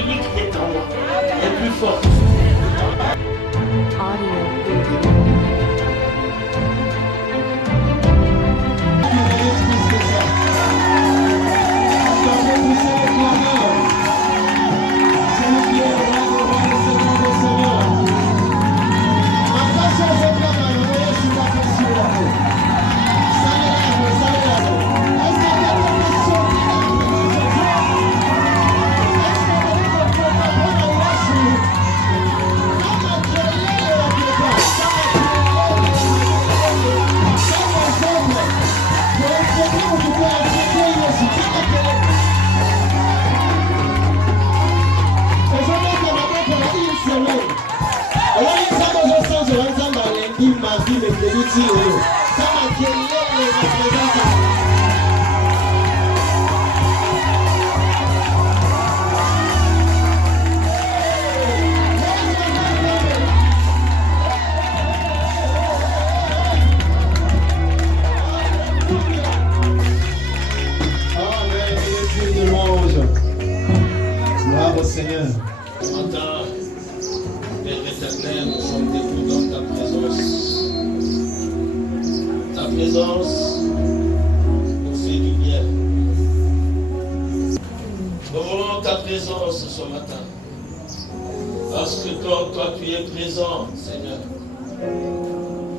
celui qui est en moi est plus fort. Seigneur. Ce matin, Père éternel, nous sommes debout dans ta présence. Ta présence nous fait du bien. Oh, ta présence ce matin. Parce que toi, tu es présent, Seigneur.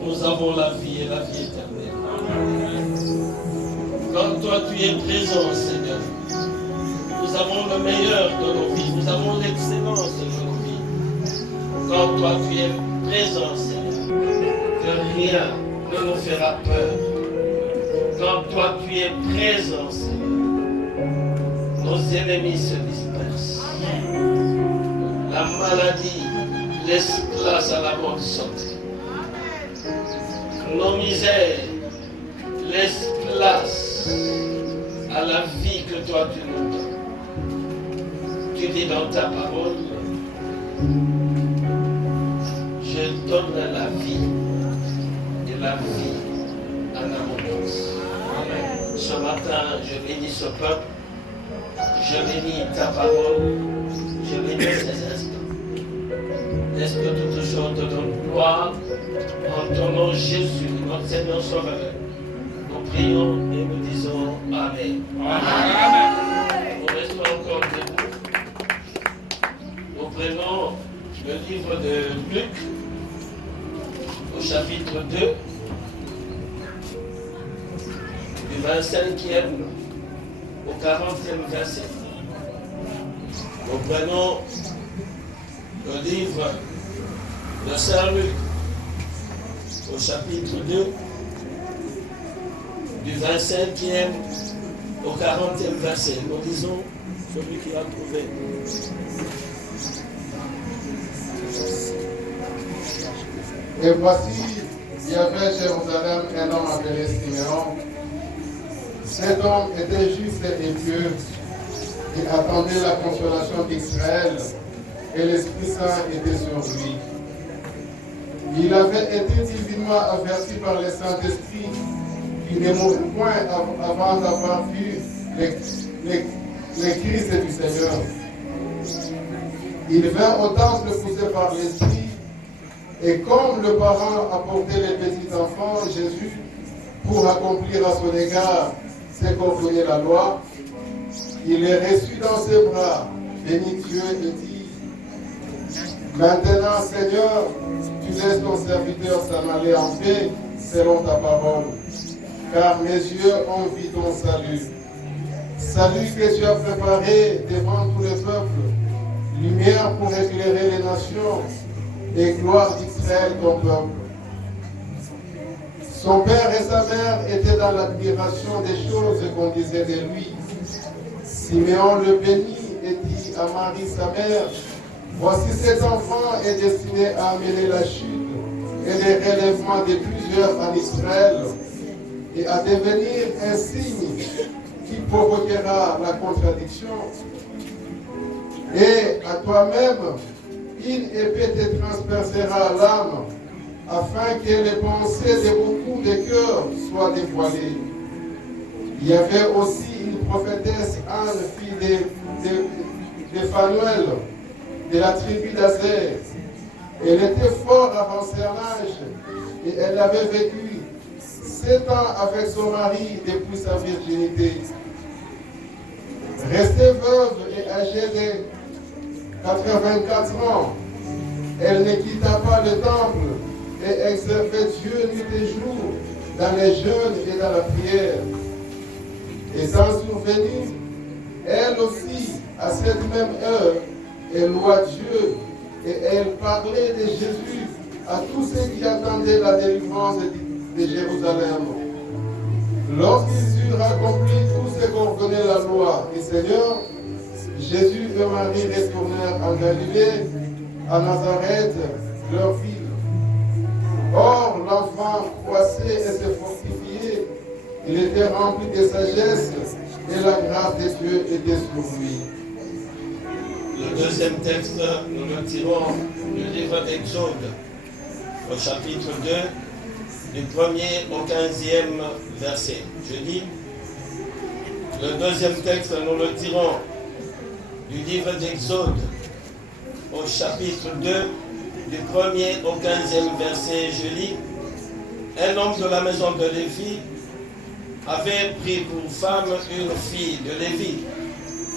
Nous avons la vie et la vie éternelle. Quand toi, tu es présent, Seigneur, nous avons le meilleur de nos vies, nous avons l'excellence de nos vies. Quand toi tu es présent, Seigneur, que rien ne nous fera peur. Quand toi tu es présent, Seigneur, nos ennemis se dispersent. La maladie laisse place à la bonne santé. Nos misères laissent place à la vie que toi tu nous donnes. Tu dis dans ta parole, je donne la vie et la vie en abondance. Ce matin, je bénis ce peuple, je bénis ta parole, je bénis ces instants. Laisse que toutes choses te donnent gloire en ton nom Jésus, notre Seigneur Sauveur. Nous prions et nous disons Amen. Amen. Nous restons encore debout. Nous prenons le livre de Luc au chapitre 2 du 25e au 40e verset. Nous prenons le livre de Saint Luc au chapitre 2 du 25e au 40e verset. Nous lisons celui qui a trouvé. Et voici, il y avait à Jérusalem un homme appelé Siméon. Cet homme était juste et pieux. Il attendait la consolation d'Israël et l'Esprit Saint était sur lui. Il avait été divinement averti par le Saint-Esprit qu'il ne mourrait point avant d'avoir vu les Christ du Seigneur. Il vint au temple poussé par l'Esprit, et comme le parent apportait les petits enfants, Jésus, pour accomplir à son égard ce qu'ordonnait la loi, il les reçut dans ses bras, bénit Dieu et dit, maintenant Seigneur, tu laisses ton serviteur s'en aller en paix selon ta parole, car mes yeux ont vu ton salut. Salut que tu as préparé devant tous les peuples, lumière pour éclairer les nations et gloire d'Israël ton peuple. Son père et sa mère étaient dans l'admiration des choses qu'on disait de lui. Siméon le bénit et dit à Marie sa mère, voici cet enfant est destiné à amener la chute et le relèvement de plusieurs en Israël et à devenir un signe qui provoquera la contradiction. Et à toi-même, une épée te transpercera l'âme, afin que les pensées de beaucoup de cœurs soient dévoilées. Il y avait aussi une prophétesse, Anne, fille de Phanuel, de la tribu d'Azer. Elle était fort avancée en âge et elle avait vécu 7 ans avec son mari depuis sa virginité. Restée veuve et âgée de 84 ans, elle ne quitta pas le temple et exerçait Dieu nuit et jour dans les jeûnes et dans la prière. Étant survenue, elle aussi, à cette même heure, elle loua Dieu et elle parlait de Jésus à tous ceux qui attendaient la délivrance de Jérusalem. Lorsqu'ils eurent accompli tout ce qu'ordonnait la loi du Seigneur, Jésus et Marie retournèrent en Galilée, à Nazareth, leur ville. Or, l'enfant croissait et se fortifiait. Il était rempli de sagesse et la grâce de Dieu était sur lui. Le deuxième texte, nous le tirons du livre d'Exode, au chapitre 2, du 1er au 15e verset. Je dis, le deuxième texte, nous le tirons du livre d'Exode, au chapitre 2, du 1er au 15e verset. Je lis, un homme de la maison de Lévi avait pris pour femme une fille de Lévi.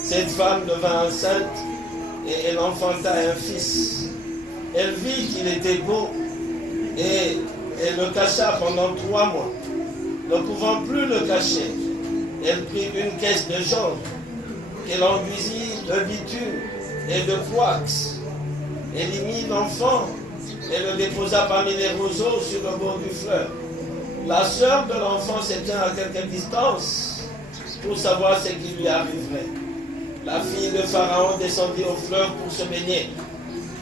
Cette femme devint enceinte et elle enfanta un fils. Elle vit qu'il était beau et elle le cacha pendant 3 mois. Ne pouvant plus le cacher, elle prit une caisse de jonc qu'elle enduisit de bitume et de poix. Elle y mit l'enfant et le déposa parmi les roseaux sur le bord du fleuve. La sœur de l'enfant s'étint à quelque distance pour savoir ce qui lui arriverait. La fille de Pharaon descendit au fleuve pour se baigner,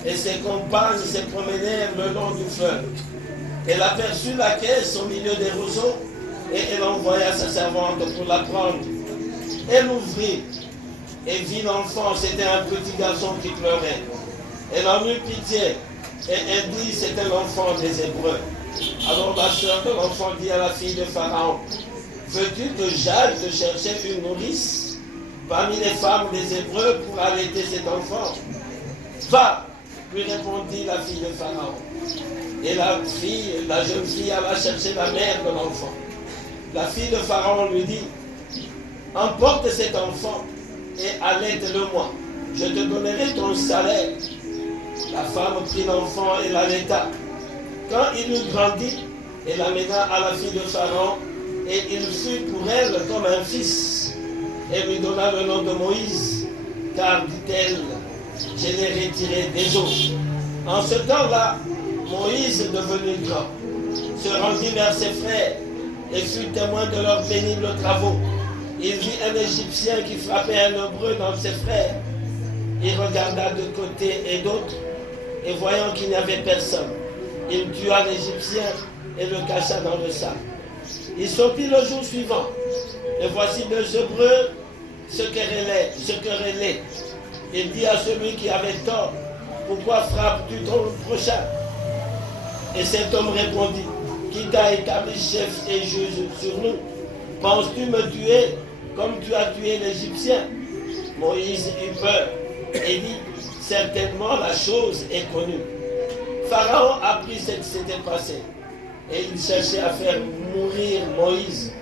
et ses compagnes se promenèrent le long du fleuve. Elle aperçut la caisse au milieu des roseaux, et elle envoya sa servante pour la prendre. Elle ouvrit et vit l'enfant, c'était un petit garçon qui pleurait. Elle en eut pitié, et elle dit, c'était l'enfant des Hébreux. Alors la sœur de l'enfant dit à la fille de Pharaon, veux-tu que j'aille te chercher une nourrice parmi les femmes des Hébreux pour allaiter cet enfant? Va, lui répondit la fille de Pharaon. Et la jeune fille alla chercher la mère de l'enfant. La fille de Pharaon lui dit, emporte cet enfant et allaite-le-moi. Je te donnerai ton salaire. La femme prit l'enfant et l'allaita. Quand il eut grandi, elle l'amena à la fille de Pharaon, et il fut pour elle comme un fils. Elle lui donna le nom de Moïse, car, dit-elle, je l'ai retiré des eaux. En ce temps-là, Moïse, devenu grand, se rendit vers ses frères et fut témoin de leurs pénibles travaux. Il vit un Égyptien qui frappait un Hébreu dans ses frères. Il regarda de côté et d'autre, et voyant qu'il n'y avait personne, il tua l'Égyptien et le cacha dans le sac. Il sortit le jour suivant, et voici 2 Hébreux se querellaient. Il dit à celui qui avait tort, pourquoi frappes-tu ton prochain? Et cet homme répondit, qui t'a établi chef et juge sur nous? Penses-tu me tuer comme tu as tué l'Égyptien? Moïse eut peur et dit, certainement la chose est connue. Pharaon apprit ce qui s'était passé et il cherchait à faire mourir Moïse.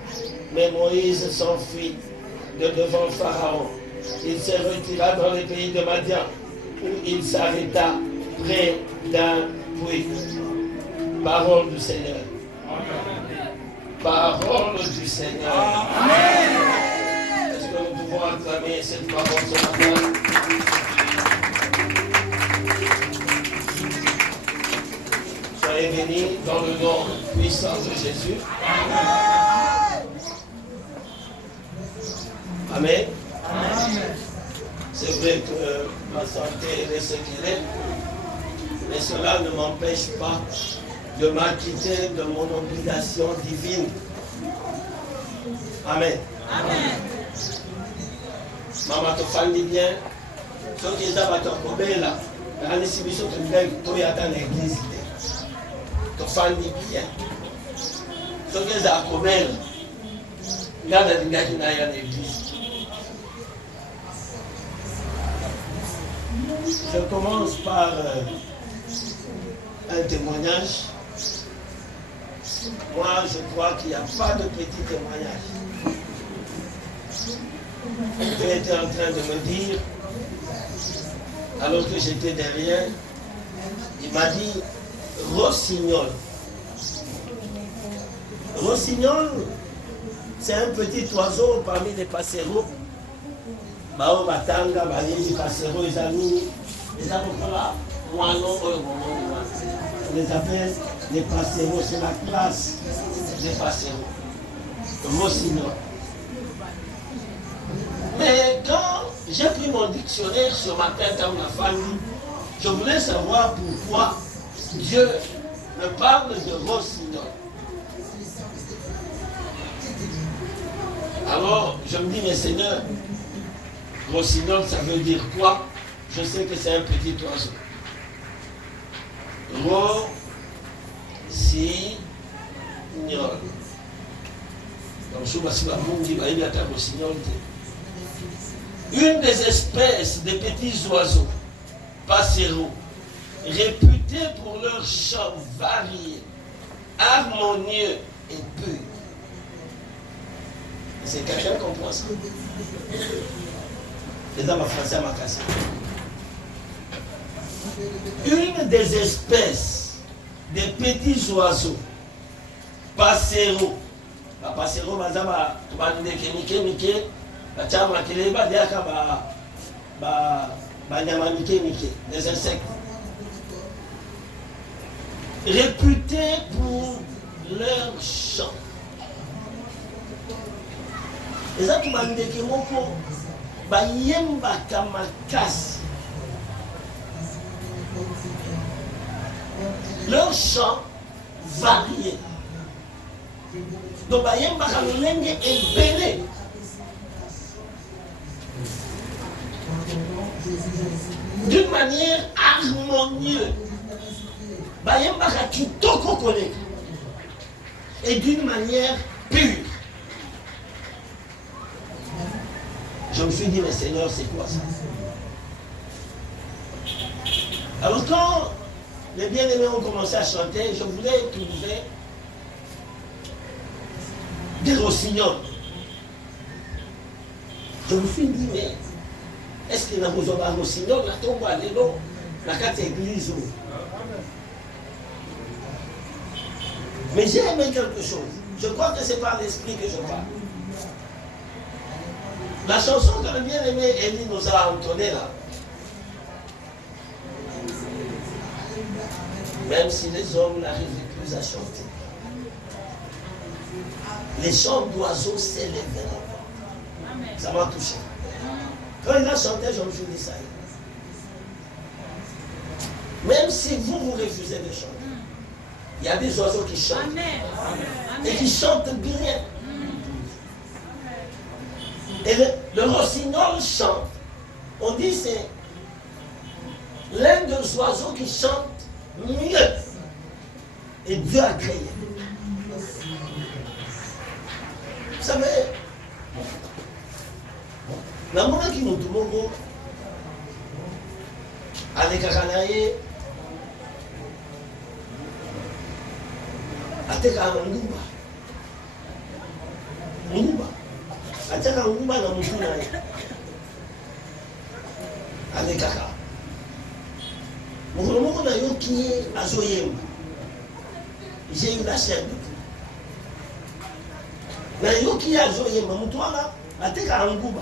Mais Moïse s'enfuit de devant Pharaon. Il se retira dans le pays de Madian où il s'arrêta près d'un puits. Parole du Seigneur. Parole du Seigneur. Amen. Est-ce que nous pouvons acclamer cette parole ce matin? Soyez bénis dans le nom puissant de Jésus. Amen. Amen. C'est vrai que ma santé est ce qu'il est, mais cela ne m'empêche pas de m'acquitter de mon obligation divine. Amen. Amen. Maman te fandi bien. Ce qui est à ton là, la distribution de l'église, dans l'église. Te fandi bien. Ce qui est à Kobel, il y a l'église. Je commence par un témoignage. Moi, je crois qu'il n'y a pas de petit témoignage. Dieu était en train de me dire, alors que j'étais derrière, il m'a dit, rossignol. Rossignol, c'est un petit oiseau parmi les passereaux. Bao batanga, bayeji passereaux, les amis, les avocats, moi non, on les appelle les passereaux, c'est la classe des passereaux. Rossignol. Mais quand j'ai pris mon dictionnaire ce matin dans ma famille, je voulais savoir pourquoi Dieu me parle de rossignol. Alors, je me dis, mais Seigneur, rossignol, ça veut dire quoi? Je sais que c'est un petit oiseau. Rossignol. Donc, une des espèces de petits oiseaux, passereaux, réputés pour leur chant varié, harmonieux et pur. C'est quelqu'un qui comprend ça. Et dans ma français, à ma casse. Une des espèces de petits oiseaux, passereaux. Les passereaux, des insectes. Réputés pour leur chant. Les autres, bayemba kamakasi. Leur chant varié. Donc bayemba kalolenge est belé. D'une manière harmonieuse. Bayemba kitoko koleka. Et d'une manière pure. Je me suis dit, mais Seigneur, c'est quoi ça? Alors quand les bien-aimés ont commencé à chanter, je voulais trouver des rossignols. Je me suis dit, mais est-ce qu'il y a un rossignol? La tombe à l'élo, la carte église. Mais j'ai aimé quelque chose. Je crois que c'est par l'esprit que je parle. La chanson que le bien-aimé Élie nous a entonnée là, même si les hommes n'arrivent plus à chanter, les chants d'oiseaux s'élèvent. Ça m'a touché. Quand il a chanté, je me suis dit ça. Même si vous refusez de chanter, il y a des oiseaux qui chantent. Et qui chantent bien. Et le rossignol chante. On dit c'est l'un des oiseaux qui chante mieux. Et Dieu a créé. Vous savez, la monnaie qui nous demande à l'écaranaïe, à Tekanguba. Nguba. Ataka nguba na mutuna ye. Alekaka. Moko na yo ki azoyemba. J'ai eu la chair de tout. Na yo ki azoyemba mutwana ateka nguba.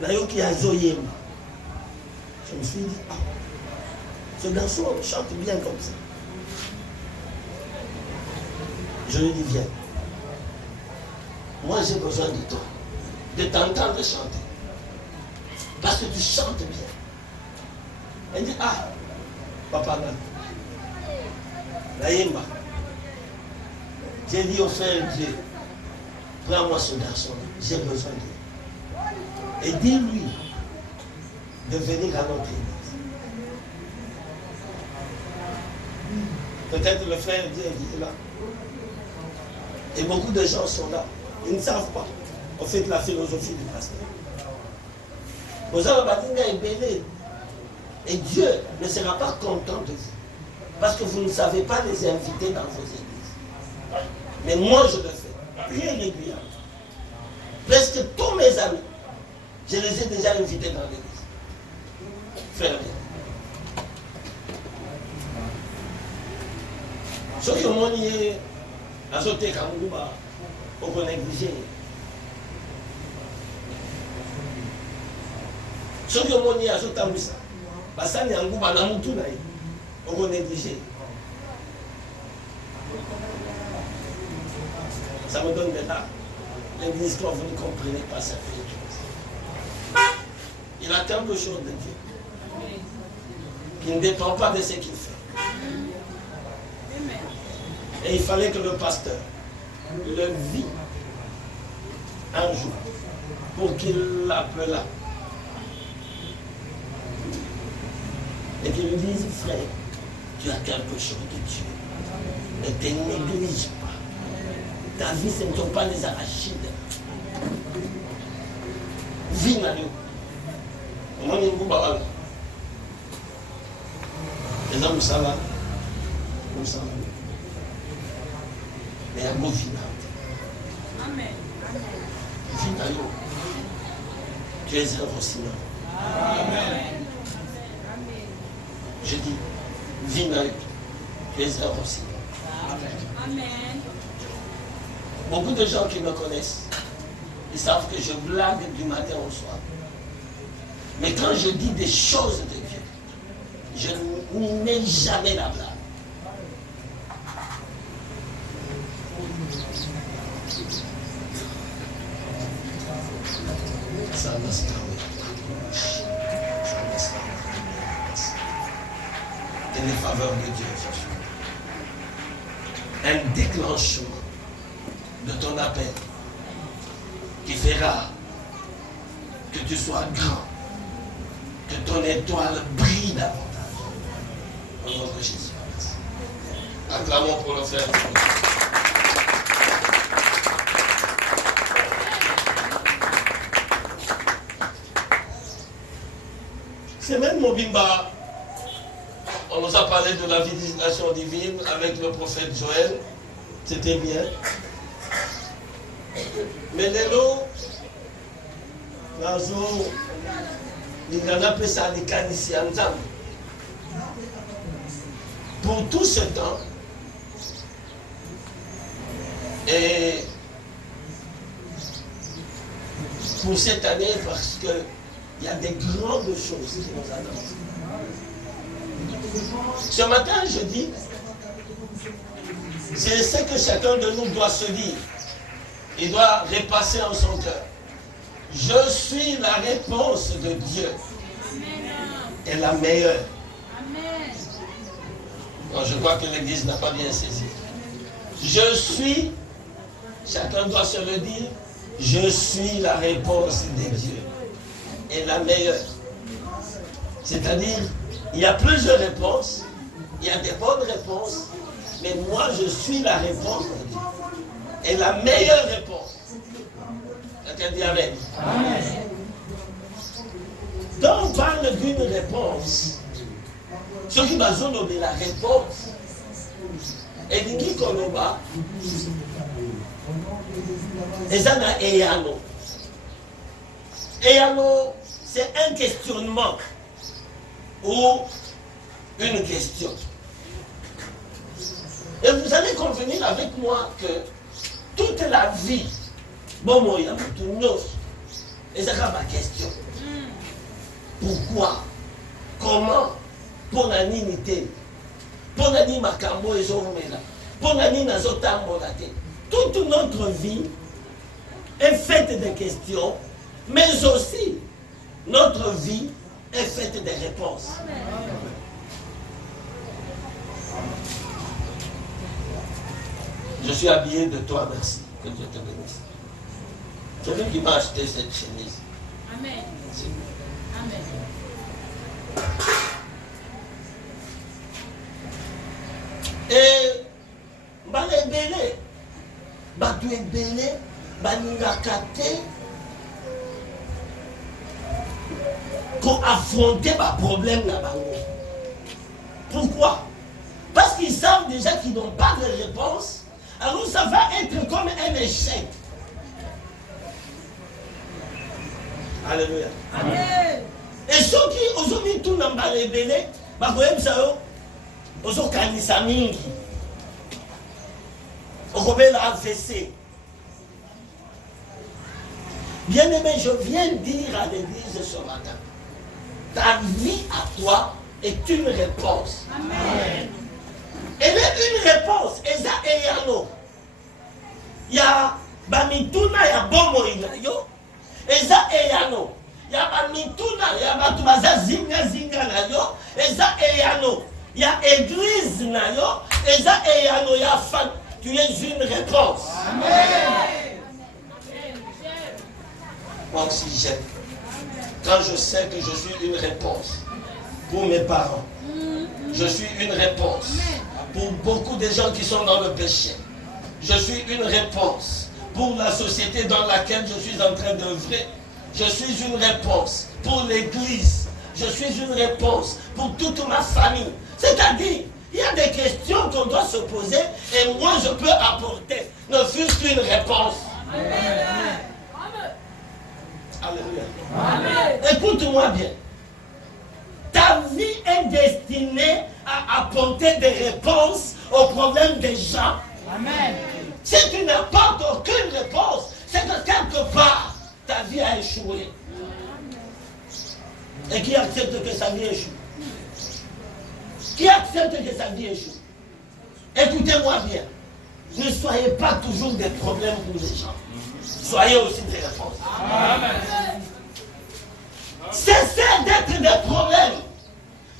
Na yo ki azoyemba. Je me suis dit, ah, ce garçon chante bien comme ça. Je lui dis, viens. Moi, j'ai besoin de toi, de t'entendre chanter. Parce que tu chantes bien. Elle dit, ah, papa, la yemba. J'ai dit au frère Dieu, prends-moi ce garçon, j'ai besoin de lui. Et dis-lui de venir à notre église. Peut-être le frère Dieu est là. Et beaucoup de gens sont là. Ils ne savent pas. On fait la philosophie du pasteur. Aux hommes, est belé. Et Dieu ne sera pas content de vous. Parce que vous ne savez pas les inviter dans vos églises. Mais moi, je le fais très régulièrement. Presque tous mes amis, je les ai déjà invités dans l'église. Frère bien. Ce que moi, je azoté comme vous, on négligé. Ce que moi, je azoté comme ça, ça n'est pas un peu on négligé. Ça me donne des larmes. L'église, quand vous ne comprenez pas certaines choses. Il a quelque chose de Dieu qui ne dépend pas de ce qu'il fait. Et il fallait que le pasteur le vit un jour pour qu'il l'appelât et qu'il lui dise, frère, tu as quelque chose de Dieu. Ne te néglige pas. Ta vie, ce ne sont pas les arachides. Vis dans nous. Comment est-ce que vous avez les hommes ça va. Nous ça va. Mais il y a un beau vie dans nous. Amen. Vis dans nous. Tu es un Rossina. Amen. Je dis, vis dans nous. Tu es un Rossina. Amen. Beaucoup de gens qui me connaissent, ils savent que je blague du matin au soir. Mais quand je dis des choses de Dieu, je n'ai jamais la blague. Ça me semble. Et les faveurs de Dieu, un déclenchement de ton appel qui fera que tu sois grand, que ton étoile brille davantage. Au nom de Jésus. Acclamons pour le frère. C'est même Mobimba. On nous a parlé de la visitation divine avec le prophète Joël. C'était bien. Mais les lots, il en a fait ça des ici ensemble. Pour tout ce temps, et pour cette année, parce qu'il y a des grandes choses qui nous attendent. Ce matin, je dis, c'est ce que chacun de nous doit se dire. Il doit repasser en son cœur. Je suis la réponse de Dieu. Et la meilleure. Non, je crois que l'Église n'a pas bien saisi. Je suis, chacun doit se le dire, je suis la réponse de Dieu. Et la meilleure. C'est-à-dire, il y a plusieurs réponses, il y a des bonnes réponses, mais moi je suis la réponse de Dieu. Et la meilleure réponse. Quelqu'un dit Amen. Amen. Quand on parle d'une réponse, ce qui m'a donné la réponse, et dit qu'on va, et ça n'a Eyano. Eyano, c'est un questionnement ou une question. Et vous allez convenir avec moi que toute la vie, bon, moi, il y a tout le monde. Et c'est ma question. Pourquoi? Comment? Pour la nité? Pour la nini makambo et zoromela? Pour la nini nazotambolate? Toute notre vie est faite de questions, mais aussi notre vie est faite de réponses. Je suis habillé de toi, merci. Que Dieu te bénisse. Celui qui m'a acheté cette chemise. Amen. Amen. Et bale belé, batu belé, baninga kate. affronter le problème là-bas. Pourquoi? Parce qu'ils savent déjà qu'ils n'ont pas de réponse. Alors ça va être comme un échec. Alléluia. Amen. Et ceux qui ont mis tout dans le rebelle, ils ont kanisa mingi. Ils AVC. Bien aimé, je viens dire à l'église ce matin, ta vie à toi est une réponse. Amen. Elle est une réponse. Et ça est yano. Il y a Bamituna, il y a Bomoïna. Et ça est yano. Il y a Bamituna, il y a Batubaza Zinga Zinga na yo. Et ça est yano. Il y a église na yo. Et ça est yano. Il y a fan. Tu es une réponse. Amen. Moi aussi j'aime. Quand je sais que je suis une réponse pour mes parents. Je suis une réponse pour beaucoup de gens qui sont dans le péché. Je suis une réponse pour la société dans laquelle je suis en train d'œuvrer. Je suis une réponse pour l'église. Je suis une réponse pour toute ma famille. C'est-à-dire, il y a des questions qu'on doit se poser et moi je peux apporter, ne fût-ce qu'une réponse. Amen. Alléluia. Amen. Écoute-moi bien. Ta vie est destinée à apporter des réponses aux problèmes des gens. Amen. Si tu n'apportes aucune réponse, c'est que quelque part, ta vie a échoué. Et qui accepte que sa vie échoue? Qui accepte que sa vie échoue? Écoutez-moi bien. Ne soyez pas toujours des problèmes pour les gens. Soyez aussi des réponses. Amen. Cessez d'être des problèmes.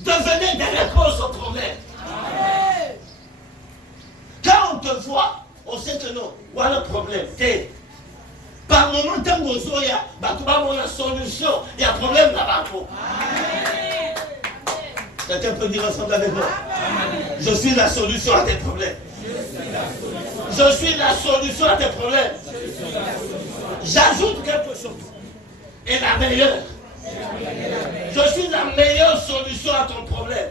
Devenez des réponses aux problèmes. Amen. Quand on te voit, on sait que non, voilà le problème. Par moment, il y a une solution. Il y a un problème là-bas. Quelqu'un peut dire ensemble avec moi? Amen. Je suis la solution à tes problèmes. Je suis la solution à tes problèmes. J'ajoute quelque chose. Et la meilleure. Je suis la meilleure solution à ton problème.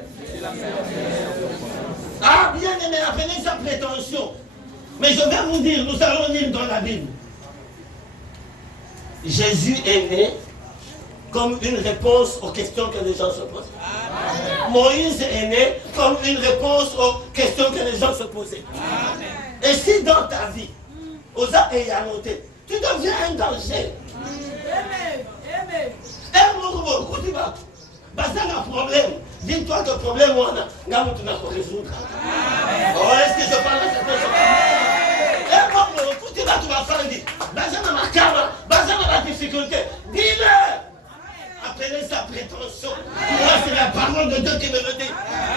Ah, bien aimé, apprenez sa prétention. Mais je vais vous dire, nous allons lire dans la Bible. Jésus est né comme une réponse aux questions que les gens se posent. Moïse est né comme une réponse aux questions que les gens se posaient. Et si dans ta vie, Osa et Yanoté, tu deviens un danger. Un problème. Dis-toi que le problème, on a résoudre. Oh, est-ce que je parle à cette personne? Tu vas faire dire, la difficulté, dis-le. Appelez sa prétention. Moi, c'est la parole de Dieu qui me le dit.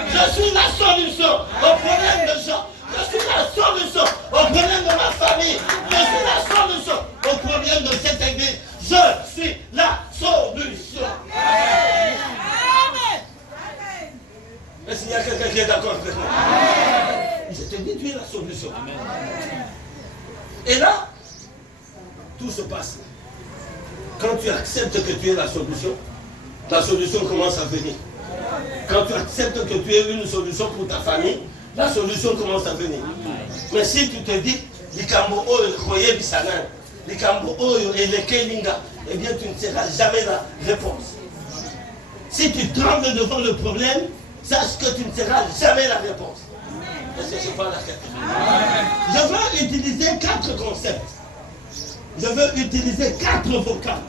Je suis la solution au problème de gens. Je suis la solution au problème de ma famille. Je suis la solution au problème de cette église. Je suis la solution. Amen. Mais s'il y a quelqu'un qui est d'accord avec moi, je te dis, tu es la solution. Amen. Et là, tout se passe. Quand tu acceptes que tu es la solution commence à venir. Quand tu acceptes que tu es une solution pour ta famille, la solution commence à venir. Mais si tu te dis, eh bien tu ne seras jamais la réponse. Si tu trembles devant le problème, sache que tu ne seras jamais la réponse. Est-ce que je parle à quelqu'un? Je veux utiliser 4 concepts. Je veux utiliser 4 vocables.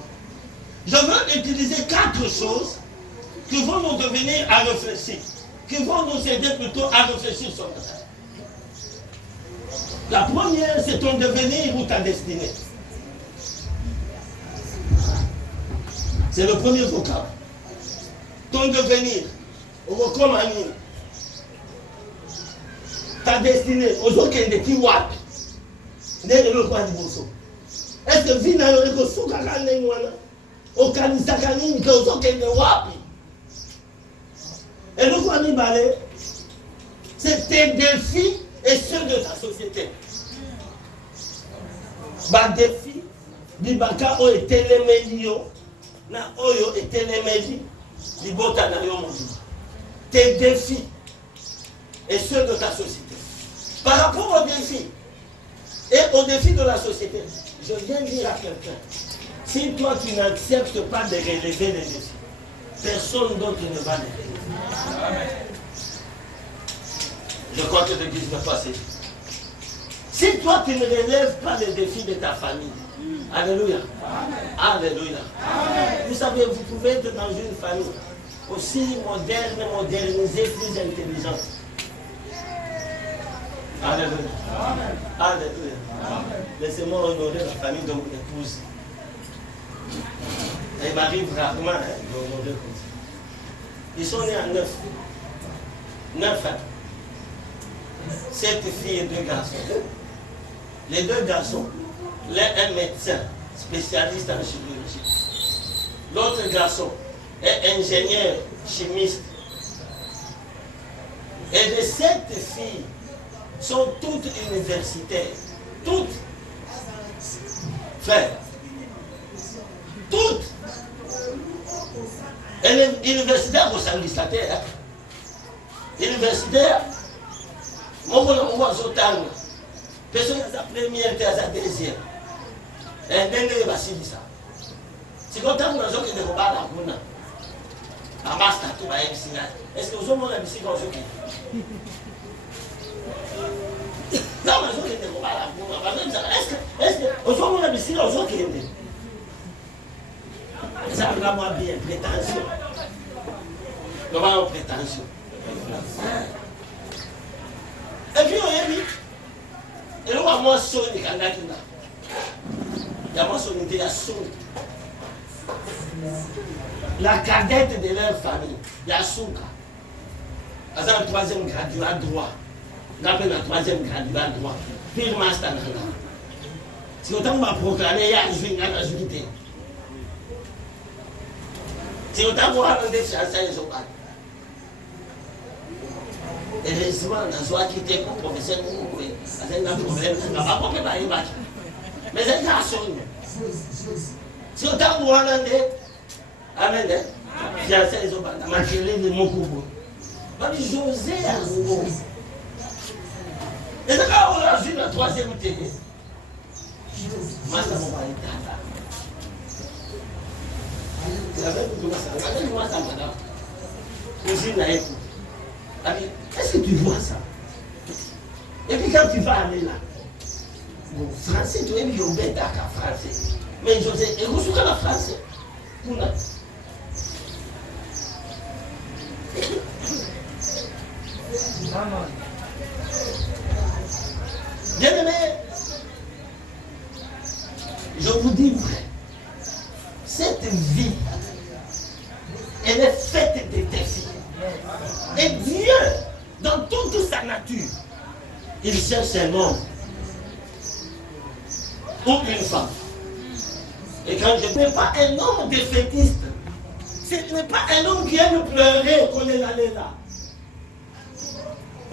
Je veux utiliser 4 choses qui vont nous devenir à réfléchir, qui vont nous aider plutôt à réfléchir sur ça. La première, c'est ton devenir ou ta destinée. C'est le premier vocable. Ton devenir, ta destinée, est-ce que vie n'a pas de souka au Kanisakani, que aux autres de wapi. Et nous allons parler, c'est tes défis et ceux de ta société. Ba défi, bibaka o etelemeli yo, na oyo etelemeli, tes défis et ceux de ta société. Par rapport aux défis et aux défis de la société, je viens dire à quelqu'un, si toi tu n'acceptes pas de relever les défis, personne d'autre ne va les relever. Je crois que l'église va passer. Si toi tu ne relèves pas les défis de ta famille, alléluia, alléluia. Vous savez, vous pouvez être dans une famille aussi moderne, modernisée, plus intelligente. Alléluia. Alléluia. Laissez-moi honorer la famille de mon épouse. Il m'arrive rarement d'honorer comme ça. Ils sont nés à 9. 9 ans. 7 filles et 2 garçons. Les 2 garçons, l'un est médecin, spécialiste en chirurgie. L'autre garçon est ingénieur chimiste. Et les 7 filles sont toutes universitaires. Toutes. Frères. Toutes. Elle est universitaire pour s'enregistrer. Universitaire. Moi, on voit Zotan. Personne n'a sa première, sa deuxième. Et then, il va s'y ça. Si vous avez un jour qui est de la Gouna, à Master, tout va être signé. Est-ce que vous avez un bicycle en jour qui est là, on a joué de la Gouna. Est-ce que vous avez un bicycle en jour qui est ça va vraiment bien, prétention. Comment on prétention? Et puis on est mis. Et là, on a moins sonné quand on a dit. Il y a moins sonné, il y a sonné. La cadette de leur famille, il y a Souka. Il y a un 3e graduat droit. Il y a un 3e graduat droit. Puis le master. Si on va proclamer, il y a un juif, il y a un juif. Si on t'a voir un des chasseurs, ils ont pas. Et heureusement, dans ce qui était comme professeur, c'est un problème, on n'a pas compris par les matchs. Mais c'est un garçon. Si on t'a voir un des amen, chasseurs, ils ont pas. On m'a tiré de mon couple. On dit José à nouveau. Et c'est quand on a vu la 3e télé. Moi, ça m'a pas été tata. Regardez-moi ça, madame. Est-ce que tu vois ça? Et puis quand tu vas aller là, bon, français, tu es mis au bête à français. Mais José, et vous souvenez la français? Bien aimé, je vous dis vrai. Cette vie, elle est faite de défis. Et Dieu, dans toute sa nature, il cherche un homme ou une femme. Et quand je ne dis pas un homme défaitiste, ce n'est pas un homme qui aime pleurer qu'on est allé là.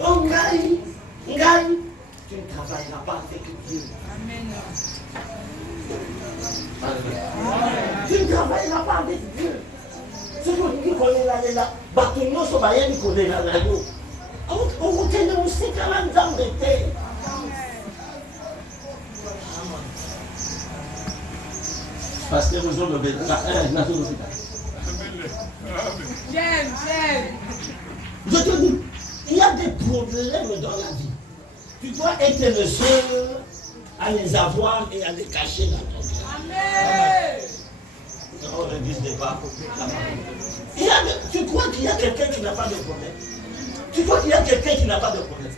Oh, Ngaï, tu ne travailleras pas avec Dieu. Amen. Tu ne travailleras pas avec Dieu. Ce que tu dis qu'on est là, Batounion so baye ni qu'on est là. On vous tient aussi quand même d'embêter. Parce que nous sommes J'aime. Je te dis, il y a des problèmes dans la vie. Tu dois être le seul à les avoir et à les cacher dans ton cœur. Amen. Non, ne dis pas. Tu crois qu'il y a quelqu'un qui n'a pas de problème? Tu crois qu'il y a quelqu'un qui n'a pas de problème?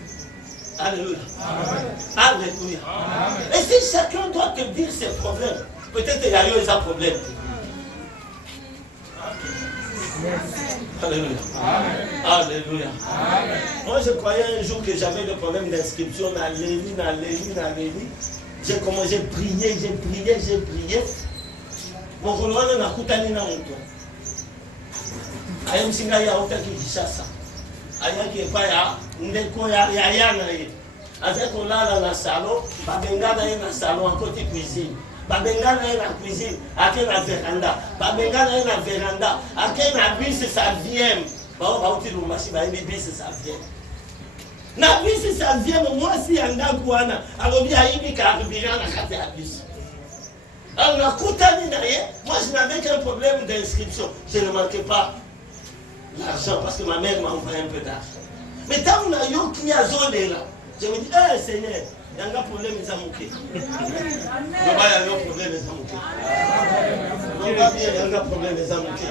Alléluia. Amen. Alléluia. Amen. Et si chacun doit te dire ses problèmes, peut-être il y a eu un problème. Alléluia. Amen. Alléluia. Amen. Moi, je croyais un jour que j'avais des problèmes d'inscription à Lévi. J'ai commencé à prier, j'ai prié. Mon rôle n'a coûté ni n'a monté. Ayam singa ya otaki kisasa. Ayaki pa ya ndeko ya yana ye. Avec on a dans le salon, babenga dans le salon à côté cuisine. Babenga dans la cuisine, à quelle la véranda. Babenga dans la véranda, à quelle la bise ça vient. Bon, on va utiliser le machine, la bise ça vient. La bise ça vient, moi si un gars kouana, alors bien il y a un carburant à la carte à bise. Alors la coutani derrière, moi je n'avais qu'un problème d'inscription. Je ne manquais pas l'argent parce que ma mère m'a envoyé un peu d'argent. Mais tant qu'on a eu qui a zoné là, je me dis, eh Seigneur, il y a un problème, ils ont manqué. Il y a un problème, ils ont manqué. Non, pas bien, il y a un problème, ils ont manqué.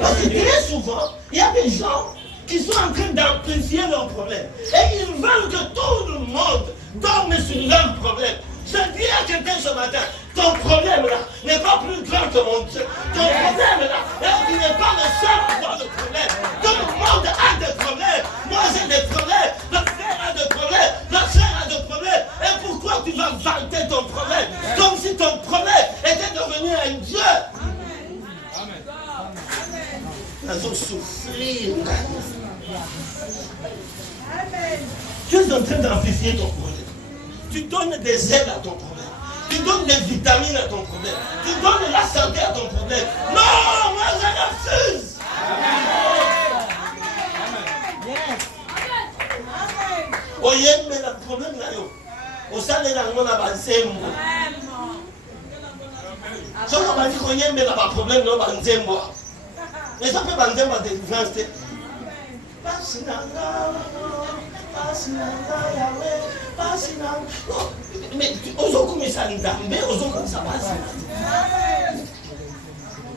Parce que très souvent, il y a des gens qui sont en train d'amplifier leurs problèmes. Et ils veulent que tout le monde tombe sur leurs problèmes. Je dis à quelqu'un ce matin, ton problème là n'est pas plus grand que mon Dieu. Ton problème là, il n'est pas le seul à avoir le problème. Tout le monde a des problèmes. Moi j'ai des problèmes. Le frère a des problèmes. La soeur a des problèmes. Et pourquoi tu vas vanter ton problème? Comme si ton problème était devenu un Dieu. Ils ont souffert. Tu es en train d'amplifier ton problème. Tu donnes des aides à ton problème. Tu donnes des vitamines à ton problème. Tu donnes la santé à ton problème. Non, moi je refuse. Oye, mais le problème là, au sein de la monde avancé, si on va dire qu'on y a un problème, on va dire mais ça peut bander ma délivrance. Mais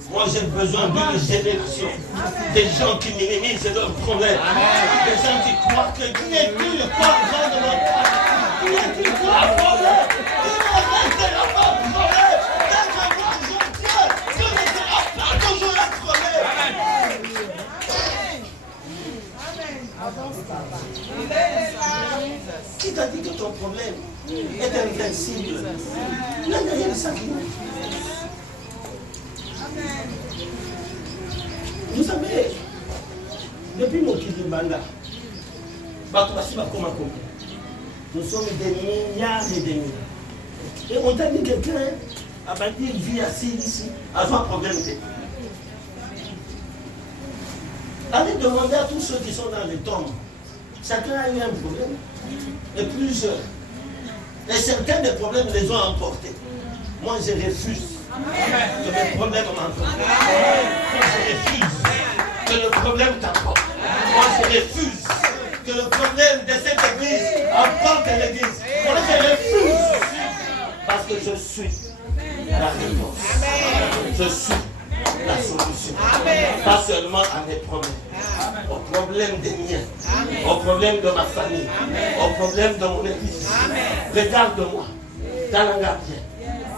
moi j'ai besoin d'une génération des gens qui minimisent leurs problèmes, des gens qui croient que Dieu n'est plus le corps de mon père, Dieu n'est plus le problème, Dieu ne restera pas le problème. Dès que moi je Dieu, Dieu ne sera pas toujours le problème. Qui t'a dit que ton problème est invincible? Il n'y a rien de ça qui nous. Vous savez, depuis mon Kilibanda, nous sommes des milliards et des milliards. Et on t'a dit quelqu'un a bâti une vie assise ici, a un problème. Allez demander à tous ceux qui sont dans les tombes. Chacun a eu un problème. Et plusieurs. Et certains des problèmes les ont emportés. Moi, je refuse que mes problèmes m'emportent. Moi, je refuse que le problème t'emporte. Moi, je refuse que le problème de cette église emporte l'église. Moi, je refuse. Parce que je suis la réponse. Je suis la solution. Pas seulement à mes problèmes. Au problème des miens. Au problème de ma famille. Au problème de mon église. Regarde-moi. Dans la gardien.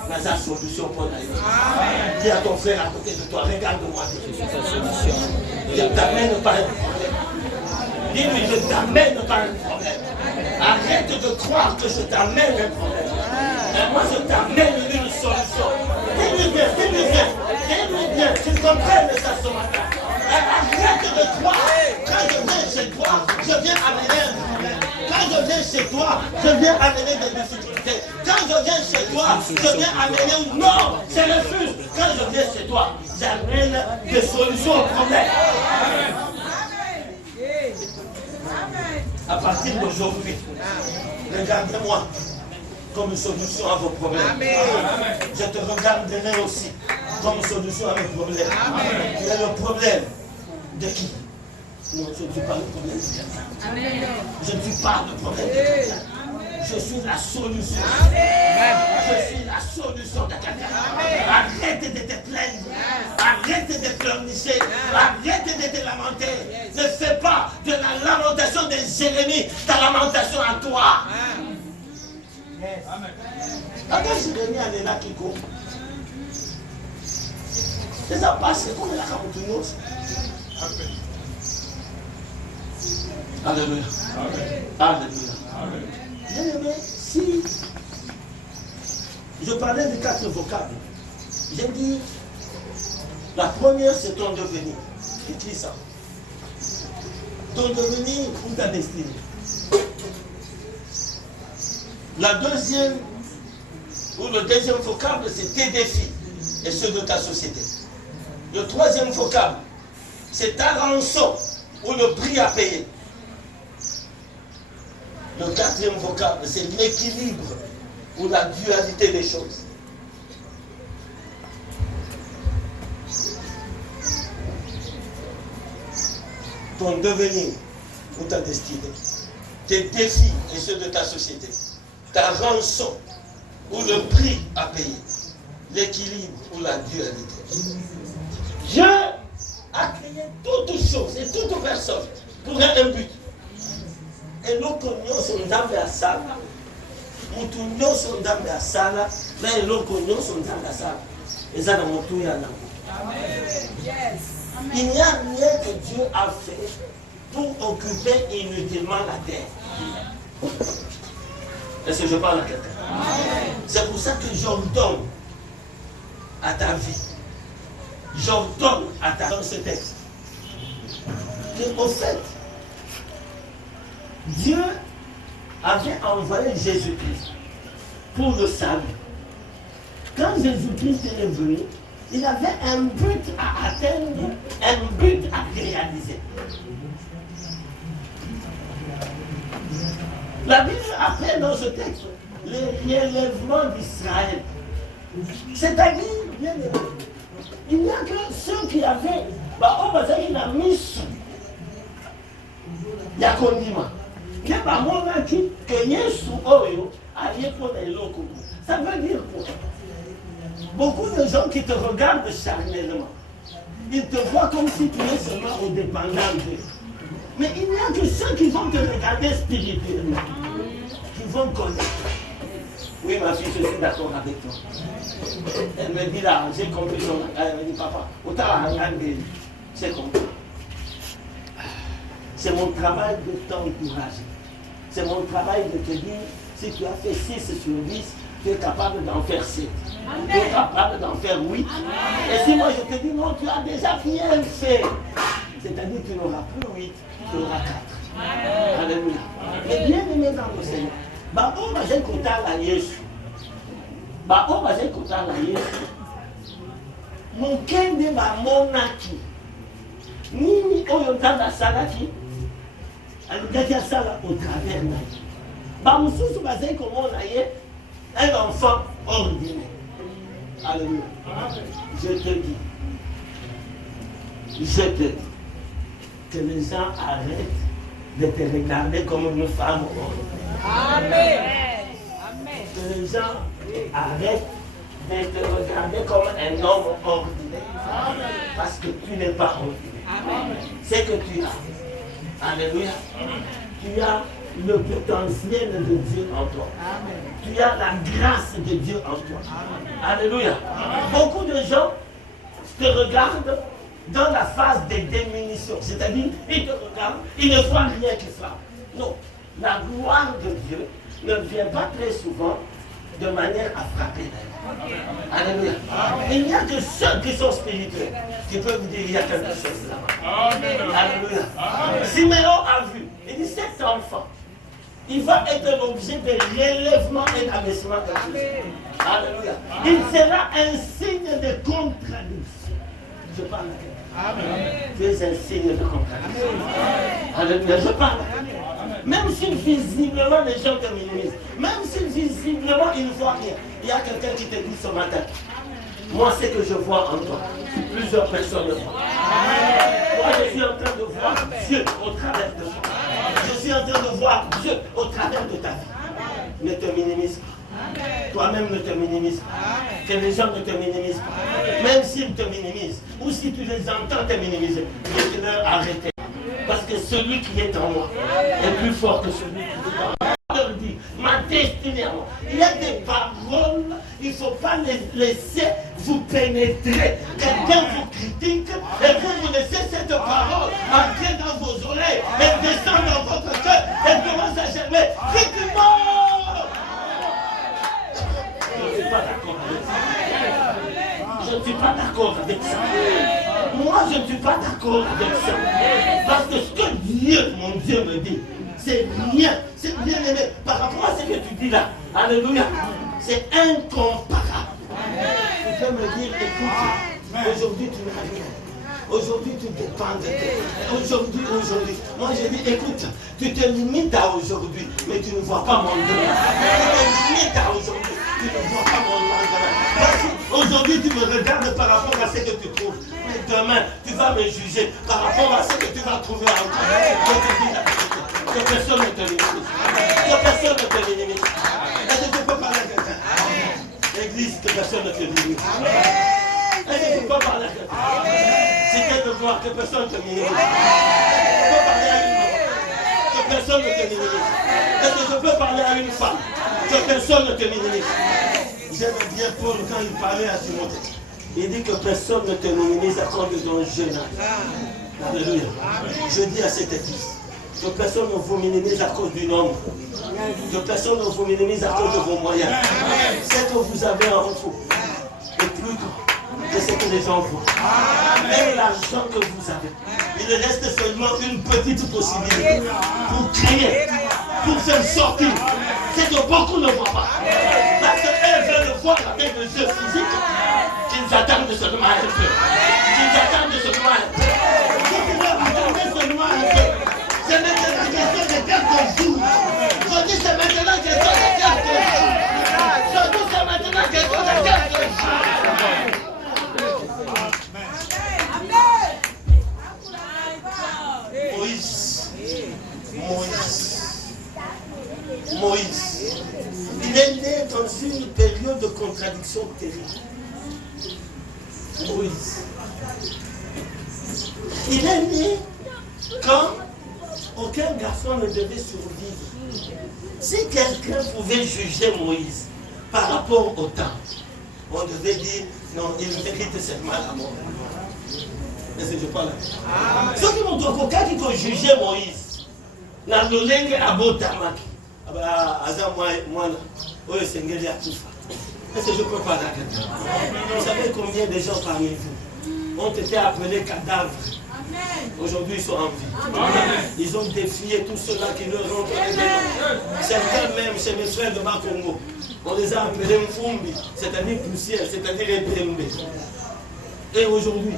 Mais la solution pour la vie. Dis à ton frère à côté de toi, regarde-moi. Je ne t'amène pas un problème. Dis-lui, je ne t'amène pas un problème. Arrête de croire que je t'amène un problème. Et moi, je t'amène une solution. Dis-lui bien, dis-lui bien. Dis-lui bien, tu comprennes ça ce matin. Arrête de croire. Quand je viens chez toi, je viens amener un problème. Quand je viens chez toi, je viens amener des difficultés. Quand je viens chez toi, je viens amener non, je refuse. Quand je viens chez toi, j'amène des solutions aux problèmes. À partir d'aujourd'hui, regardez-moi comme une solution à vos problèmes. Je te regarderai aussi comme solution à mes problèmes. Tu es le problème de qui? Non, je ne suis pas le problème de quelqu'un. Je ne suis pas le problème de quelqu'un. Je suis la solution. Je suis la solution de quelqu'un. Arrête de te plaindre. Arrête de pleurnicher. Arrête de te lamenter. Ne fais pas de la lamentation de Jérémie ta lamentation à toi. Quand Jérémie en est là qui court, c'est ça passe, c'est comme la camouflage. Alléluia. Alléluia. Bien aimé, si je parlais de 4 vocables, j'ai dit, la première c'est ton devenir. Écris ça. Ton devenir ou ta destinée. La deuxième, ou le deuxième vocable, c'est tes défis et ceux de ta société. Le troisième vocable, c'est ta rançon ou le prix à payer. Le quatrième vocable, c'est l'équilibre ou la dualité des choses. Ton devenir ou ta destinée, tes défis et ceux de ta société, ta rançon ou le prix à payer, l'équilibre ou la dualité. Dieu a créé toutes choses et toutes personnes pour un but. Et nous connaissons son dame à Sala, nous tournons son dame à Sala, mais nous connaissons son dame à Sala. Et ça, dans mon tour, il y en a. Il n'y a rien que Dieu a fait pour occuper inutilement la terre. Est-ce que je parle à quelqu'un? C'est pour ça que j'ordonne à ta vie, j'ordonne à ta vie dans ce texte, qu'au fait, Dieu avait envoyé Jésus-Christ pour le salut. Quand Jésus-Christ est venu, il avait un but à atteindre, un but à réaliser. La Bible appelle dans ce texte le relèvement d'Israël. C'est-à-dire, bien aimé, il n'y a que ceux qui avaient, il a mis sous. Il y a condiment. Il y a pas mon qui que Yesu Oyo a pour les locaux. Ça veut dire quoi? Beaucoup de gens qui te regardent charnellement, ils te voient comme si tu es seulement au dépendant d'eux. Mais il n'y a que ceux qui vont te regarder spirituellement, qui vont connaître. Oui, ma fille, je suis d'accord avec toi. Elle me dit là, j'ai compris son. Elle me dit, papa, autant la regarder, j'ai compris. C'est mon travail de t'encourager. C'est mon travail de te dire, si tu as fait 6 sur 10, tu es capable d'en faire 7. Tu es capable d'en faire 8. Et si moi je te dis, non, tu as déjà bien fait. C'est-à-dire que tu n'auras plus 8, tu auras 4. Alléluia. Et bien aimé dans le Seigneur. On va dire qu'on t'a la Yesu. On va dire qu'on t'a la Yesu. Mon kende va monaki. Nini oyotanda salaki. Alugaki a sala au travers na. Mususu va dire comment on a un enfant ordinaire. Alléluia. Je te dis que les gens arrêtent de te regarder comme une femme ordinaire. Amen. Que les gens arrêtent de te regarder comme un homme ordinaire. Amen. Parce que tu n'es pas ordinaire. C'est que tu as. Alléluia. Tu as le potentiel de Dieu en toi. Amen. Tu as la grâce de Dieu en toi. Amen. Alléluia. Amen. Beaucoup de gens te regardent dans la phase de diminution. C'est-à-dire, ils te regardent, ils ne voient rien que ça. Non. La gloire de Dieu ne vient pas très souvent de manière à frapper d'elle. Alléluia. Amen. Il n'y a que ceux qui sont spirituels qui peuvent dire il y a quelque chose là-bas. Alléluia. Siméon a vu, il dit cet enfant, il va être l'objet de l'élèvement et d'abaissement de Jésus. Alléluia. Il sera un signe de contradiction. Je parle à quelqu'un. Tu es un signe de contradiction. Alléluia. Je parle à quelqu'un. Même si visiblement les gens te minimisent, même si visiblement ils ne voient rien, il y a quelqu'un qui te dit ce matin, moi c'est que je vois en toi, plusieurs personnes le voient. Moi je suis en train de voir Dieu au travers de toi. Je suis en train de voir Dieu au travers de ta vie. Ne te minimise pas. Toi-même ne te minimise pas. Que les gens ne te minimisent pas. Même s'ils te minimisent, ou si tu les entends te minimiser, dis-leur arrêtez. Parce que celui qui est en moi est plus fort que celui qui est en moi. Je leur dis, ma destinée à moi. Il y a des paroles, il ne faut pas les laisser vous pénétrer. Quelqu'un vous critique et vous laissez cette parole entrer dans vos oreilles et descendre dans votre cœur et commence à germer. Critique-moi! Je ne suis pas d'accord avec ça. Je ne suis pas d'accord avec ça. Moi, je ne suis pas d'accord avec ça. Parce que ce que Dieu, mon Dieu, me dit, c'est rien. C'est bien aimé. Par rapport à ce que tu dis là, alléluia, c'est incomparable. Tu peux me dire, écoute, aujourd'hui tu n'as rien. Aujourd'hui, tu dépends de toi. Aujourd'hui. Moi, je dis, écoute, tu te limites à aujourd'hui, mais tu ne vois pas mon demain. Tu te limites à aujourd'hui, tu ne vois pas mon lendemain. Aujourd'hui, tu me regardes par rapport à ce que tu trouves. Mais demain, tu vas me juger par rapport à ce que tu vas trouver encore. Je te dis la vérité. Que personne ne te limite. Que personne ne te limite. Est-ce que tu peux parler à quelqu'un? L'église, que personne ne te limite. Est-ce que tu peux parler à quelqu'un? Si tu es de gloire, que personne ne te minimise. Tu peux parler à une maman, que personne ne te minimise. Est-ce que je peux parler à une femme, que personne ne te minimise? J'aime bien Paul quand il parlait à Timothée. Il dit que personne ne te minimise à cause de ton jeune âge. Alléluia. Je dis à cette église que personne ne vous minimise à cause du nombre. Que personne ne vous minimise à cause de vos moyens. Ce que vous avez en vous est plus grand que ce que les gens voient. Même l'argent que vous avez, il reste seulement une petite possibilité pour créer, pour faire sortir. C'est que beaucoup ne voient pas. Parce qu'elles veulent voir avec les yeux physiques qu'ils attendent seulement un peu. Qu'ils attendent seulement un peu. Qu'ils attendent seulement un peu. C'est maintenant question de quelques jours. Je dis c'est maintenant question de quelques jours. Je dis c'est maintenant question de quelques jours. Moïse, il est né dans une période de contradiction terrible. Moïse, il est né quand aucun garçon ne devait survivre. Si quelqu'un pouvait juger Moïse par rapport au temps, on devait dire non, il mérite seulement la mort. Est-ce que je parle? Ceux qui m'ont dit quelqu'un qui a jugé Moïse. Na lolenge abotamaki. Aza mwana. Oyo sengeli akufa. Est-ce que je peux parler à quelqu'un? Vous savez combien de gens parmi vous ont été appelés cadavres? Aujourd'hui, ils sont en vie. Ils ont défié tous ceux-là qui leur ont donné. Certains même chez mes frères de Bakongo, on les a appelés Mfumbi, c'est-à-dire poussière, c'est-à-dire Ebembe. Et aujourd'hui,